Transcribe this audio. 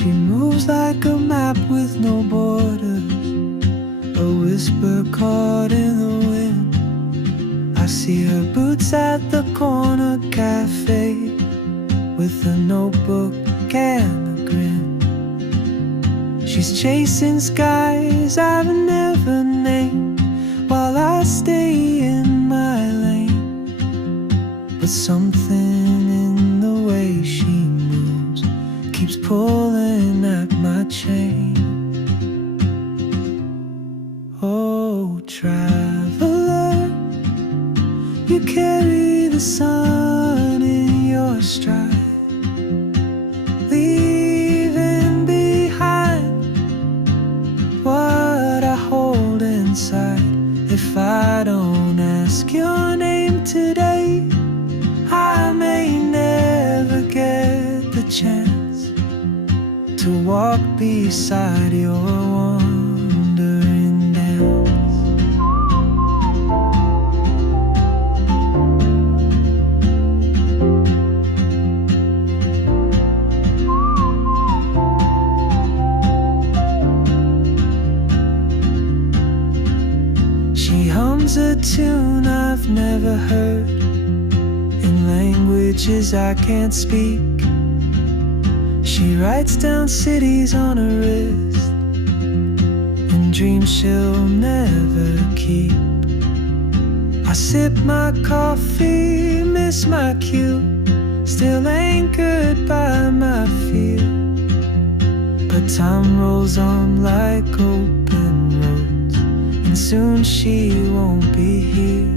She moves like a map with no borders, a whisper caught in the wind. I see her boots at the corner cafe, with a notebook and a grin. She's chasing skies I've never named, while I stay in my lane. But something in the way she moves keeps pulling at my chain. Oh, traveler, you carry the sun in your stride, leaving behind what I hold inside. If I don't ask your name today, I may never get the chance to walk beside your wandering dance. She hums a tune I've never heard, in languages I can't speak. She writes down cities on her wrist, and dreams she'll never keep. I sip my coffee, miss my cue, still anchored by my fear. But time rolls on like open roads, and soon she won't be here.